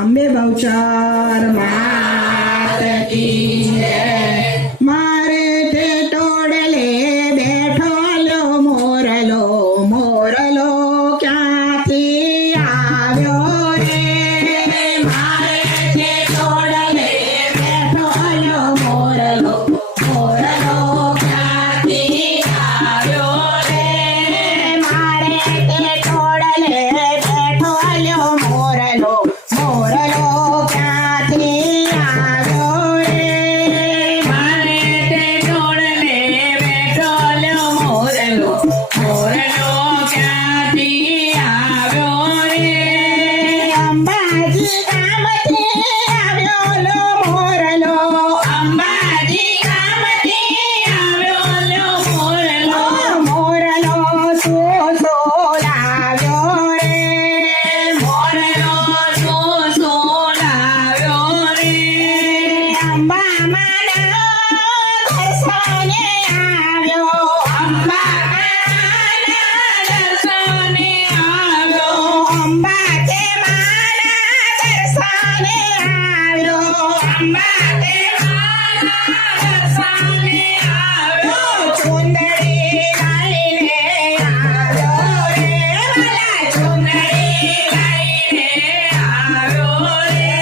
અંબે બહુચર માત કી જય। મારે તે ટોડલે બેઠો લ્યો મોરલો, મોરલો ક્યાંથી આવ્યો રે? મારે તે ટોડલે બેઠો લ્યો મોરલો, મોરલો ક્યાંથી આવ્યો રે? મારે તે ટોડલે બેઠો લ્યો મોરલો, મોરલો ક્યાંથી આવ્યો રે? મારે તે ટોળલે બેઠો લ્યો મોરલો, મોરલો ક્યાંથી આવ્યો રે? અંબાજી ગામથી આવ્યો લો મોરલો, અંબાજી ગામથી આવ્યો લ્યો મોરલો, મોરલો શું લાવ્યો રે? મોરલો શું લાવ્યો રે? અંબા માના દર્શને આવ્યો, અંબા માના દર્શને આવ્યો, અંબા તે માના દર્શને આવ્યો, અંબા તે માના દર્શને આવ્યો, ચુંદડી લઈને આવ્યો રે, વાલા ચુંદડી લઈને આવ્યો રે.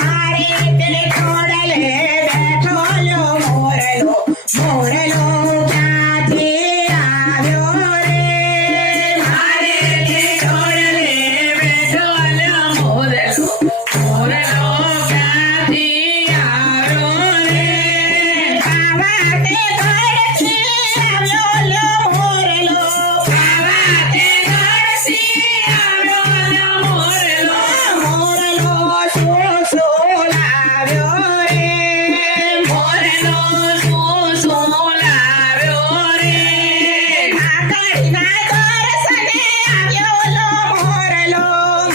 મારે તે ટોડલે બેઠો લ્યો મોરલો, મોરલો ક્યાંથી આવ્યો રે? મારે તે ટોળલે બેઠો લ્યો મોરલો, મોરલો ક્યાંથી આવ્યો રે? બાવા તે ઘરથી આવ્યો લ્યો મોરલો, બાવા તે ઘરથી આવ્યો લ્યો મોરલો, મોરલો શું લાવ્યો રે? મોરલો શું લાવ્યો રે? માકડીના દર્શને આવ્યો લો મોરલો,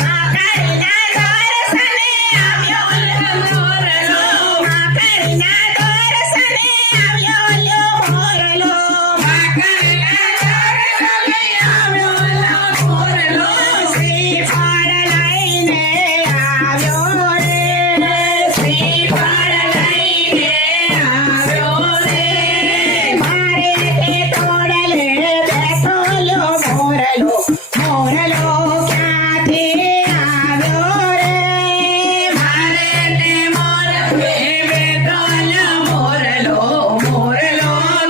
માકડીના દર્શને આવ્યો લો મોરલો, માકડીના દર્શને આવ્યો લો મોરલો, શ્રીફળ લઈને આવ્યો રે, મારે તે ટોડલે બેઠો લ્યો મોરલો, મોરલો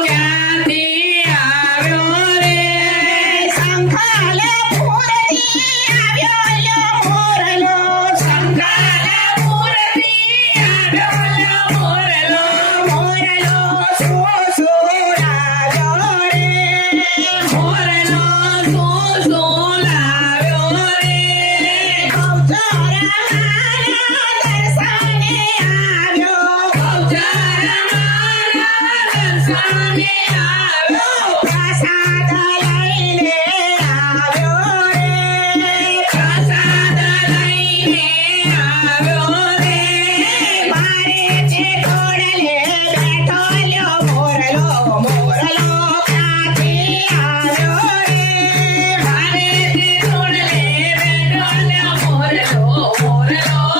ક્યાંથી આવ્યો રે? સંખાલે પૂરથી આવ્યો લ્યો મોરલો, મોરલો શું લાવ્યો રે? પ્રસાદ લઈને આવ્યો રે, મારે તે ટોડલે બેઠો લ્યો મોરલો, મોરલો ક્યાંથી આવ્યો રે? મોરલો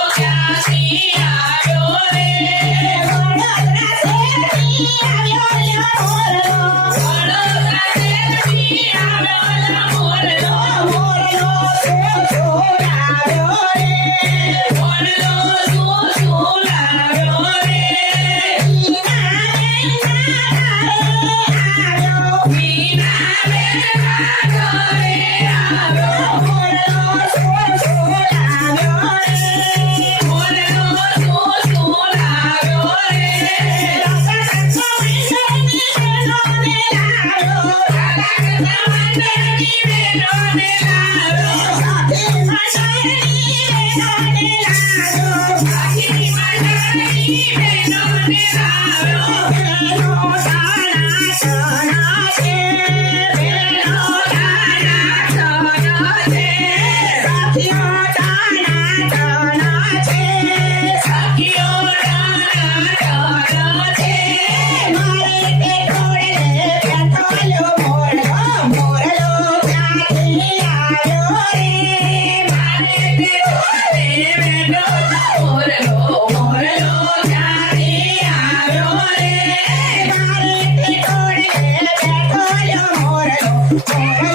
મોરલો મોરલો ક્યાંથી આવ્યો રે મારે તે ઘોડે બેઠો લ્યો મોરલો મોરલો